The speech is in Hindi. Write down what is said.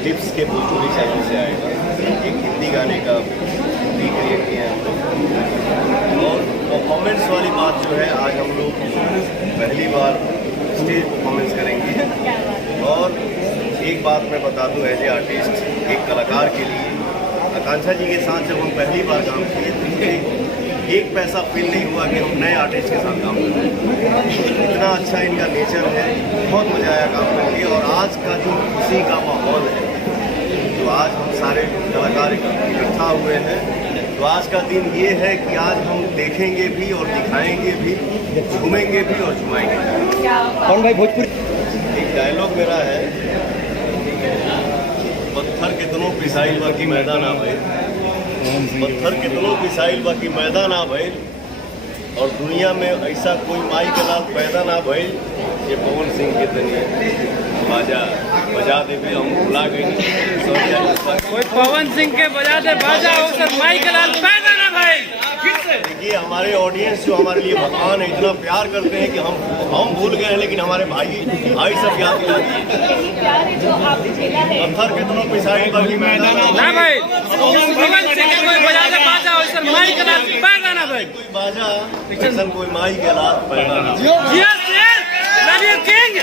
क्लिप्स के भोजपुरी चैनल से आएगा। एक हिंदी गाने का रिक्रिएट किया है हम लोग। और परफॉर्मेंस वाली बात जो है, आज हम लोग पहली बार स्टेज परफॉर्मेंस करेंगे। और एक बात मैं बता दूं, एज ए आर्टिस्ट, एक कलाकार के लिए, आकांक्षा जी के साथ जब हम पहली बार काम किए तो मुझे एक पैसा फील नहीं हुआ कि हम नए आर्टिस्ट के साथ काम कर रहे हैं। इतना अच्छा इनका नेचर है, बहुत मज़ा आया काम करके। और आज का जो खुशी का माहौल है, तो आज हम सारे कलाकार इकट्ठा हुए हैं, तो आज का दिन ये है कि आज हम देखेंगे भी और दिखाएंगे भी, झूमेंगे भी और झुमाएंगे। कौन भाई भोजपुरी? एक डायलॉग मेरा है, पत्थर कितनों पिसाइल बाकी मैदान आ भइल, पत्थर कितनों पिसाइल बाकी मैदान आ भइल, और दुनिया में ऐसा कोई माई के लाल पैदा ना भइल ये पवन सिंह के तनिए बाजा बजा दे भी हम भुला गए। कोई पवन सिंह के बजा दे बाजा हो सर, माई के लाल पैदा ना भइल। देखिए, हमारे ऑडियंस जो हमारे लिए भगवान है, इतना प्यार करते हैं कि हम भूल गए हैं, लेकिन हमारे भाई सब याद दिला दिए। पत्थर कितनों पिसाइल बाकी मैदान ना भाई, पवन सिंह के कोई बजा दे बाजा हो सर, माई के लाल पैदा ना भइल। कोई बाजा ऐसा कोई माई के लाल पैदा ना। Yes yes, love you king.